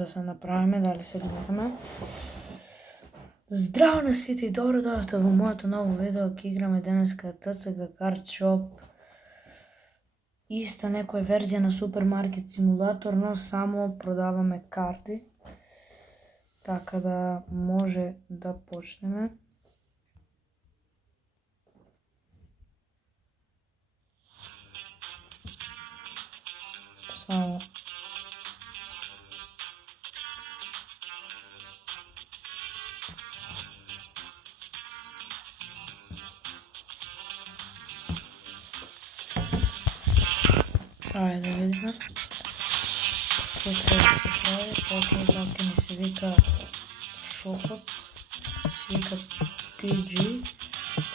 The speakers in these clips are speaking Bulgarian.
Да се направиме, дали се гледаме. Здраво на сите и добро дојавте во моето ново видео, ке играме денеска TCG Card Shop. Иста некоја верзија на Супермаркет Симулатор, но само продаваме карти. Така да може да почнеме. Само ајде да видиме што треба да се прави. Окей, така ни се вика шопот, се вика PG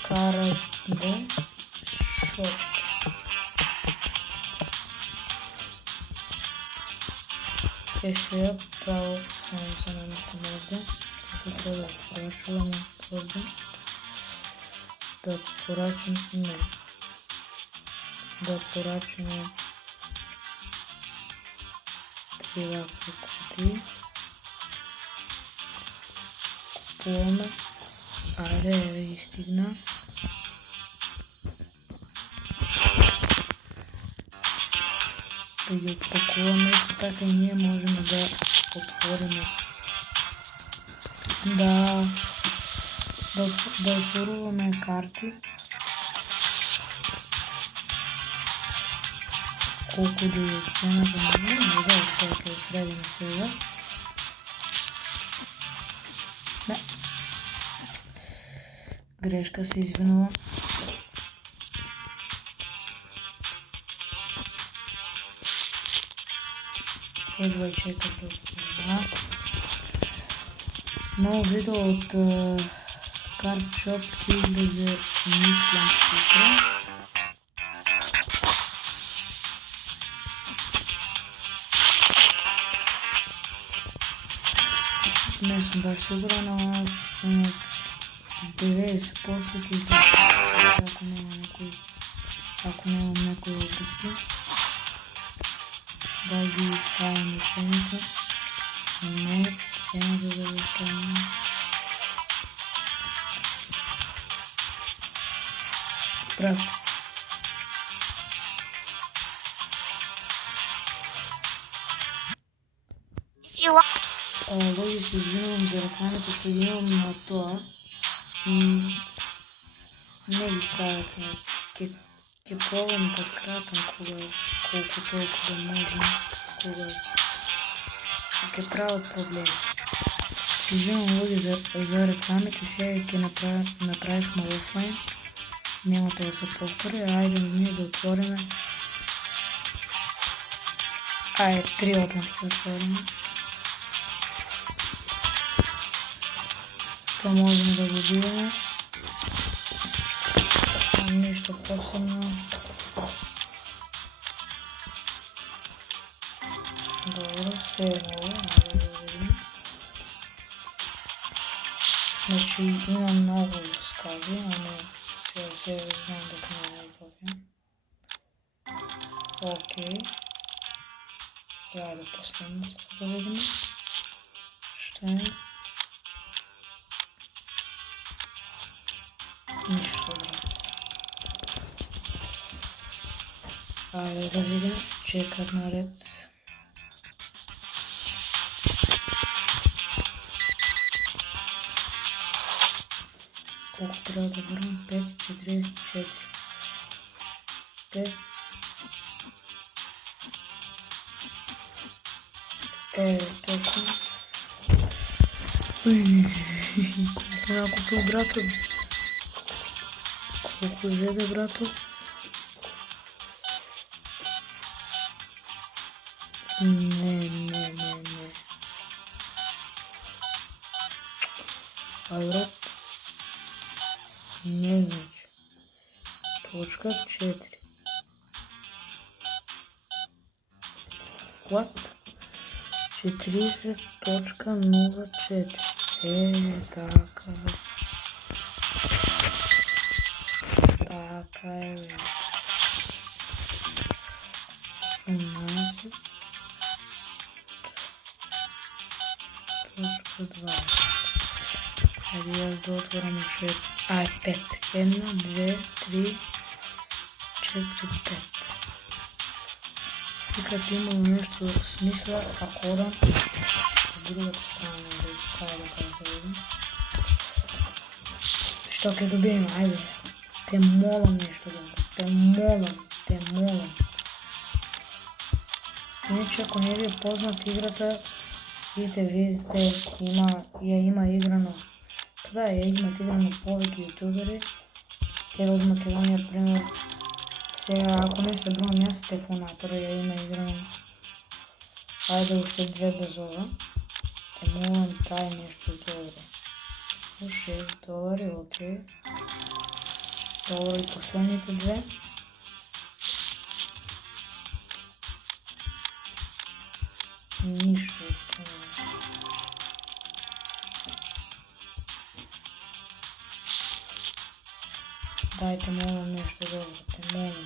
Card Shop. Сега право само да се наместим овде, што треба да порачуваме овде, да порачаме три вакви кутии, купуваме, ајде еве ги стигна. Да ги отпакуваме, исто така и ние можеме да отвориме, да отворуваме карти. Колку да е цената на него, но да, тоа ќе го средиме сега. Не. Грешка, се извинувам. Едва чекам да отворим. Ново видео од Card Shop ќе излезе, мислам, утре. Не сум баш сигурен, но 90% ќе излезе, ако немам некои обрски. Да ги ставиме цените. Не, цената да ги ставиме. Брат. Луѓе, се извинувам за рекламите што ги имам на тоа. Не ги ставате. Ќе пробам да кратам колку толку да можем, кога ќе прават проблеми. Се извинувам луѓе за рекламите, сега ќе направивме офлайн. Нема да се повтори, ајде ние да отвориме. Ајде, 3 одмах ќе отвориме. Тоа можеме да го видиме. Ништо посебно. Добро, се е ново, ајде да видиме. Значи има многу скаби, ама се знам дека не е добро. Окей. И ајде последно да видиме. Што е? Ништо, брат. Ајде да видим, чекат на ред. Колку треба да брам? 5,44. 5. Точно. Колку накупил братот? Колку зеде братот? Не. Брат? Не значи. Точка 4. What? 40.04. Така. Така е. 18. 2. Ajde ja da otvoramo še. Aj, 5. 1, 2, 3, 4, 5. И kad imamo nešto smisla, ako odam s drugата strana vezi, taj da vidim. Što kad dobijem, ajde. Te molim nešto dobro, te molim. Inače, ako ne bi poznat igrata, idite vidite, ima igrano. Pa da, имат иgrano повеќе ютубери. Ева од Македонија, пример. Сега, ако не се бројам јас Стефонатора, ја има играно. Ајде уште 2 без ова. Те молам, дај нешто добро. $6, окей. Добро, и последните 2. Ништо. Дайте молам нешто добро, те молам.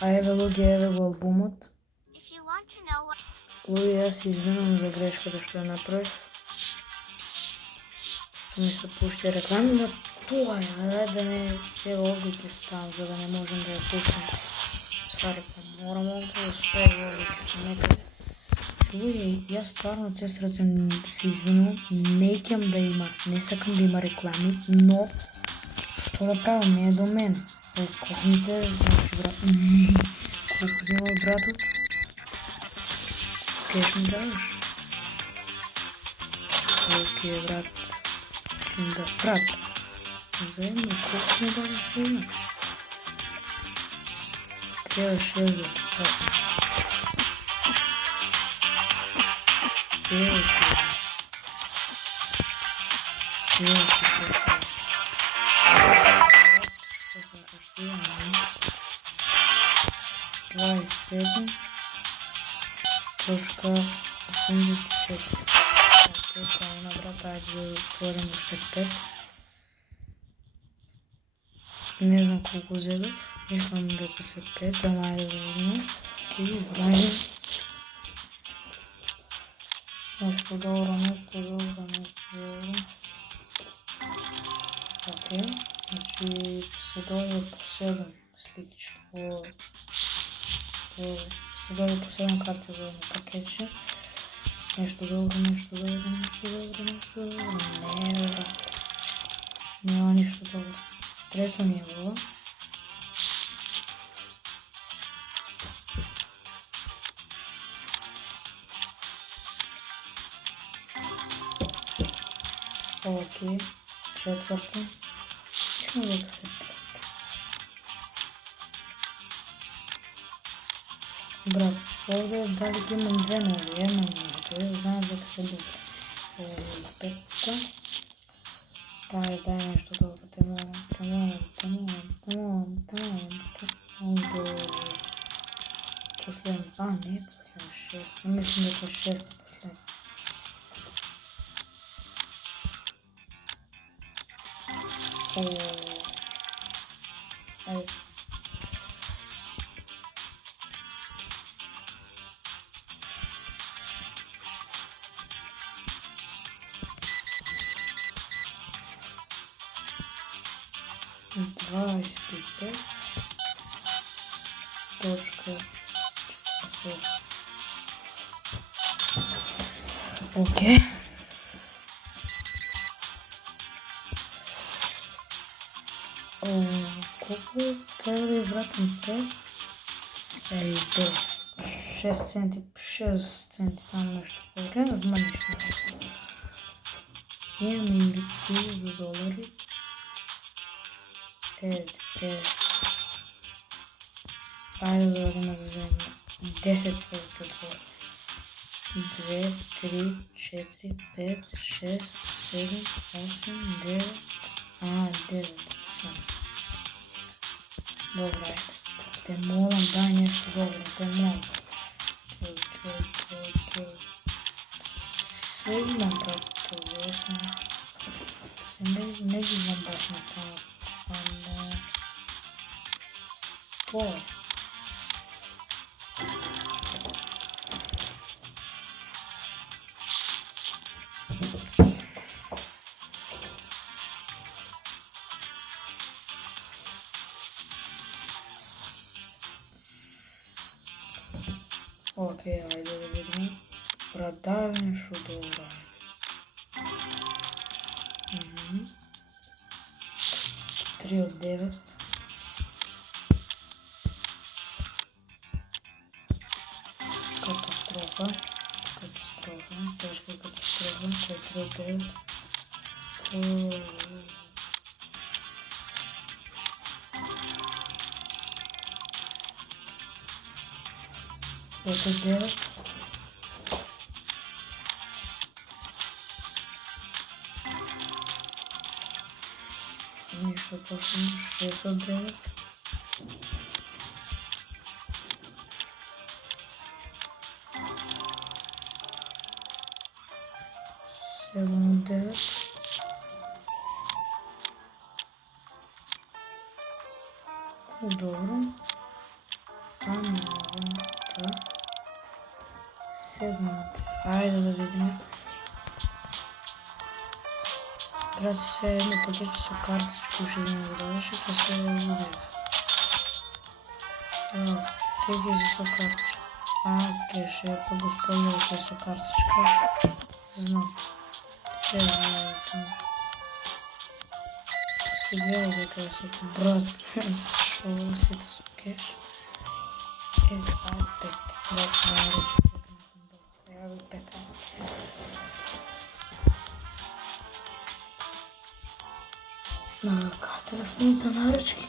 А еве луѓе, еве го албумот. Луѓе, јас се извинувам за грешката што ја направив. Што ми се пушти реклами, но тоа е, да не е овде ќе ставам, за да не можем да ја пуштам. Ствари, морам овде да стои овде ќе сум некаде. Луѓе, јас стварно од се срце се извинувам, неќам да има, не сакам да има реклами, но што да правам, не е до мене. Клакните, значи брат, колку взема братот? Кеш ми даваш? Окей, брат, чин да, брат, заедно колку ми дава сега? Треба 6 да ти платим. Evo ti 6 sad. Što sam kaštio, ne? 27.84. Ok, kao ona brata, ajde da otvorim ušte 5. Не знам колко взедох. Мислам дека се 5, ама ajde да видим. Ке изброим. Нещо добро. Окей, значи се дойде по 7 сличко. Се дойде по 7 карти за едно пакетче. Нещо добро. Не, брат. Нема нищо добро. Трето ниво. Окей, четвърто. Мислам дека се 5. Брат, овде дали ги имам 2 нови, една нови, те знаят дека се добре. 5-та. Дай нещо добро, те молам. Последно, не, последно 6. Мислим дека 6-та последно. Айде. $25.48. Окей. Колко трябва да вратим 5? 6 центи, 6 центи там нещо повече, ама нищо. Имаме $1000. 5. Айде да го вземем 10 центи отвори. 2, 3, 4, 5, 6, 7, 8, 9. 9 само. Добре, айде. Те молам, дай нещо добро, те молам. Sve imam, brate, ovo sam. Ne znam baš na pamet. To je. Окей, айде да видим. Брат, дай ми нещо добре. 3 от 9. Катастрофа. Тежка катастрофа. 4 от 9. 5 от 9. Нищо точно. 6 от 9. 7 от 9. Добро. Там е работа. 7 от 9. Айде да видим. Брат, все едно пакет с карточку ще да ми дадеш и се убив. Теги за карточка. Окей, ще я погосподил те с карточка. Знам. Там. Си гледал дека е со брат. Шо сите со кеш. Това е 5. Брат, не речи. Трябва да 5. Телефон за наръчки.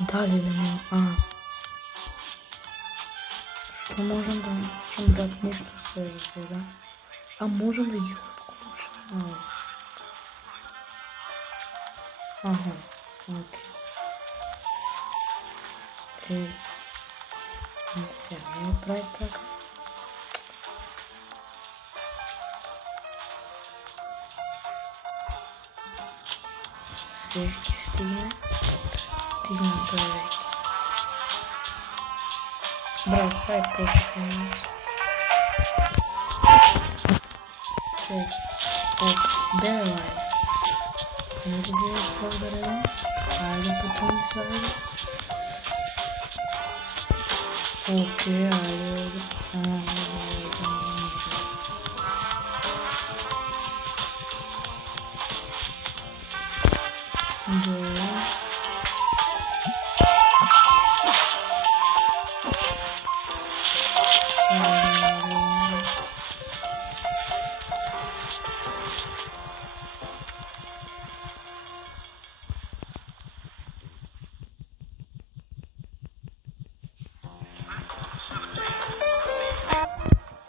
Дали бе не. Що можем да научим, брат, нещо се засега. Можем да ги отключим. Окей. Сега не прави така. Сега ще стигне той век. Брат, сай почекай малко. Чекай. Бе, айде. Не да гледаш това да редам? Айде потом се айде. Окей, айде. Добре.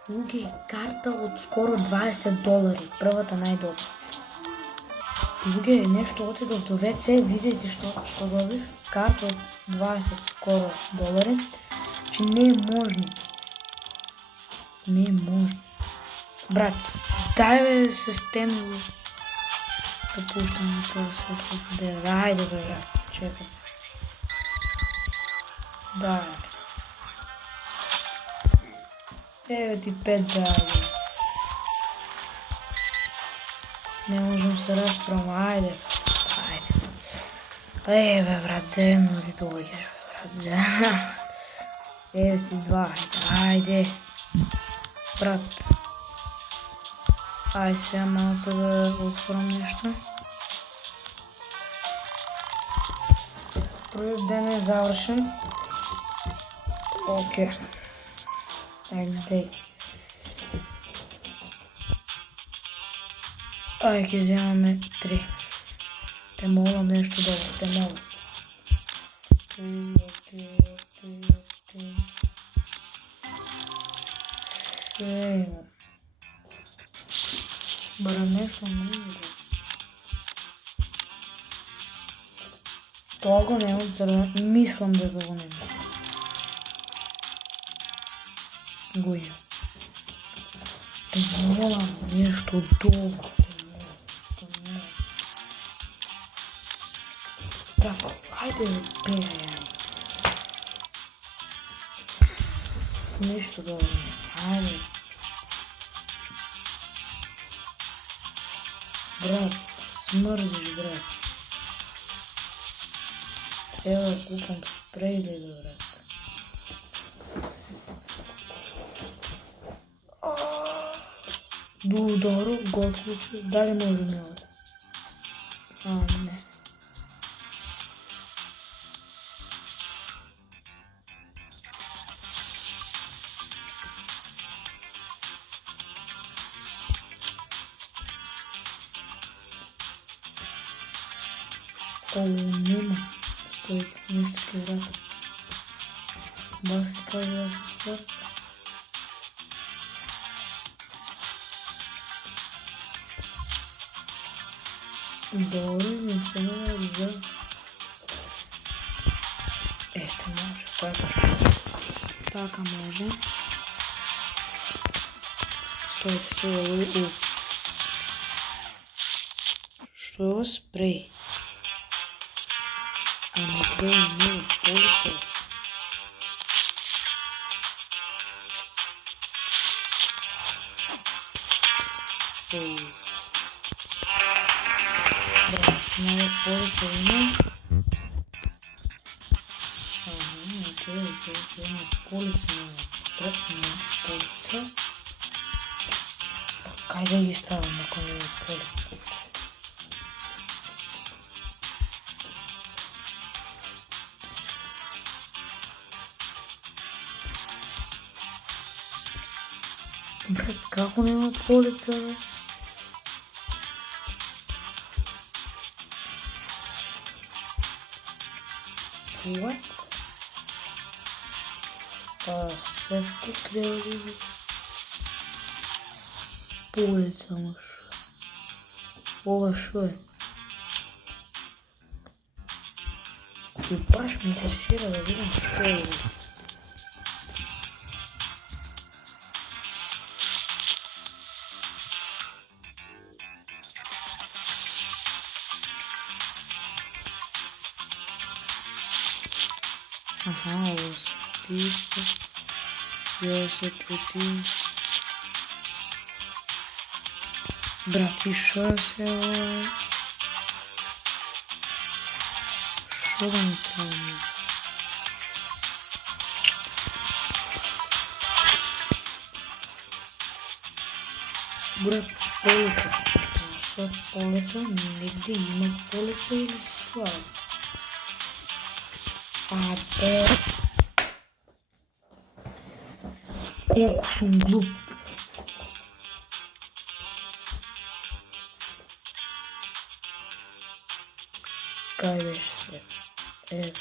Луги, карта от скоро $20. Първата най-добра. Луги, нещо отида в ВЦ, видите що добив. Карта от 20 скоро долари. Че не е можно. Не е можно. Брат, дай бе с темно да пущам на тази светлата дева. Айде бе, брат, чекайте. Да. 9 и 5 да. Не можем се разправим. Айде. Бе, брат, заедно ли дойдеш, бе, брат, 9 и 2. Айде. Брат. Ай сега малко да отворам нещо. Първият ден е завършен. Окей. Next day. Ке вземаме 3. Те моля нещо добро, те моля. Окей. Бара нещо не е. Това го няма от зърна. Мислям дека го няма. Го има. Те моля нещо добро. Брат, айде бе. Нещо добро. Айде. Брат, смързиш, брат. Трябва да купам спрей ли, брат. Dobro, gol kuće. Da li može mi ovdje? A, ne. Ovo nema. Stojite, nešto ti vrata. Basi kaže da se vrata. Dobro, ništa ne radi za... Eto, može, tako. Taka može. Stojite se u... Što je ovo sprej? A ne treba novu policu. Da, nova polica ima. Aha, okej, ima polica, nova polica. Pa kaj da je stavim ako nije policu? Brat, kako nema polica, ne? What? Pa sevku treba vidjeti. Polica moš. Ova što je? I baš me interesira da vidim što je ovo. Aha, ovo su tipe. I ovo su puti. Brati, šo se ovaj? Što da mi pravimo? Brat, polica. Što polica? Negdje ima polica ili slava? A be... Koliko sam glup. Kaj već se... Evo.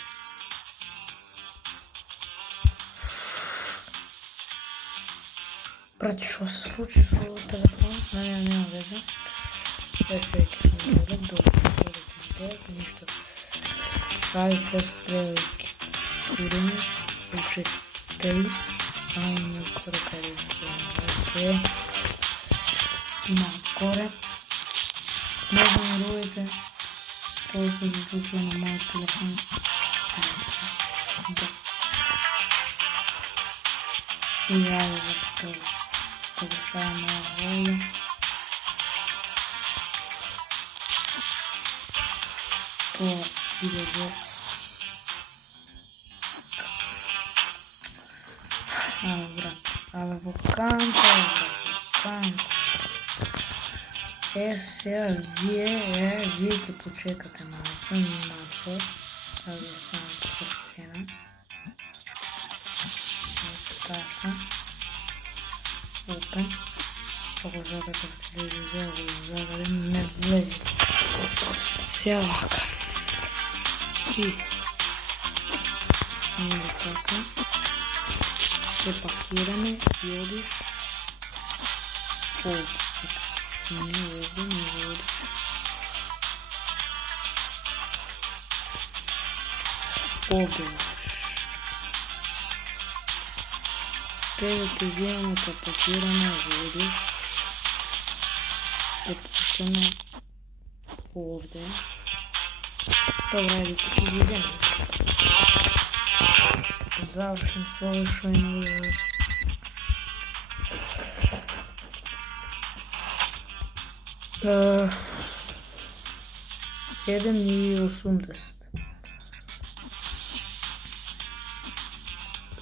Brati, što se sluči s ovog telefona? Nema veze. Ja se neki sam dolek, dobro, ništa. Sada se sprevike. Turenje, učitelji. Ajmo gore kada je to. Na gore. Ne znam, rujete. To što se slučilo na moj telefon. Da. I ja je to. Da ga stavimo ovdje. To ide do... Evo brat, evo kanta. Сега вие ќе почекате малце надвор. Сега да ставам под цена. Ето така. Open. Ако загате влезе, ако загаде не влезе. Сега вака. Ти. Не така. Те пакираме и одиш ovdje. Не ovdje. Ovdje odeš. Тебе те вземаме, те пакираме, водиш. Те пущаме ovdje. Добре, айде тук ги вземем. Завършим с ovo što je na 1,80.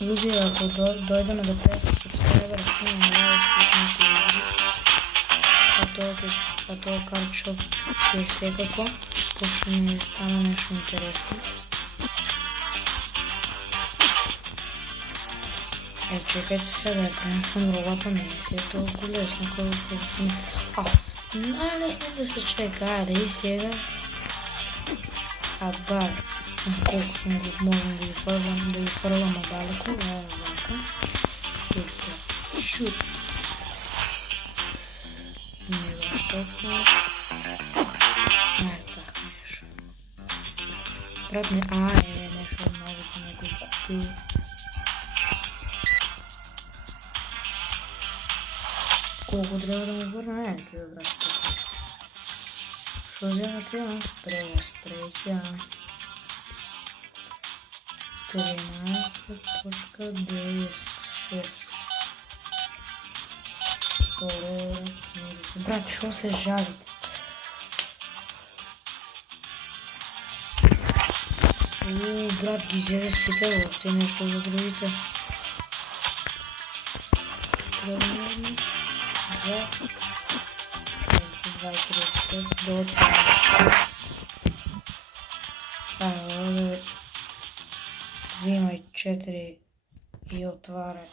Ljudi, ako dojdemo do 50 subscribera, snimamo live, това картшоп ќе е секако, пошто ми стана нешто интересно. Чекайте сега да я пренесам робата, не е се толкова лесно, колко ми... Най-лесно да се чека, айде и сега. Да, колко съм го можем да ги фърлам далеко, вака. И сега, шут. Не баш толкова. Так нещо. Брат ми, нещо от новите някой купил. Колко трябва да му върна? Ти бе, брат, така. Що взема ти? Спрей, тя. 13.26. Добре, смири се. Брат, що се жалите? Брат, ги изяде сите, още нещо за другите. Примерно 2.35 да отваря. Взимай 4 и отваря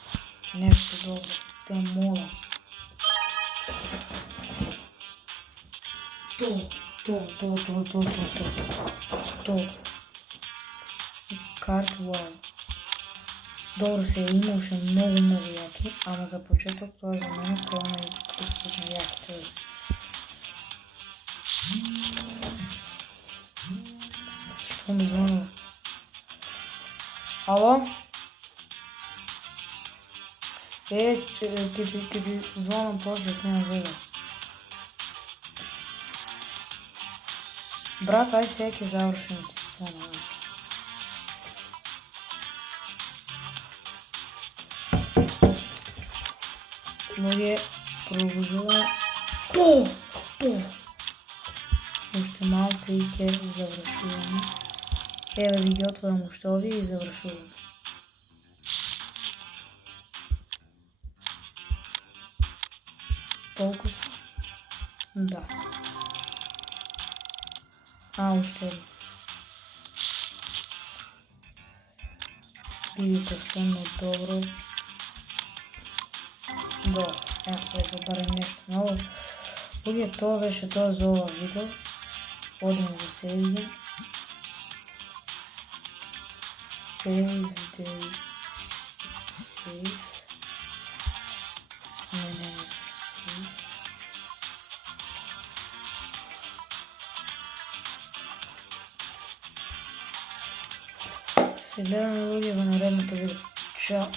нещо добро. Те моля. То. Карт вау. Добро се имаше много яки, ама за почеток това за мен е това на яките. Защо ми звънва? Ало? Ке ти звънвам после да снимам видео. Брат, ай сега ке завършим ти звънва. Многе продължуваме. Още малце и ке завършуваме. Да ги отварям още ови и завършуваме. Толкова са? Да. Още едно. Биде последно добро. Добро. Да забарим нещо ново. Други, това беше това за ова видео. Одим го сейвге. Сейв. Не. Се гледаме други в наредното видео. Чао!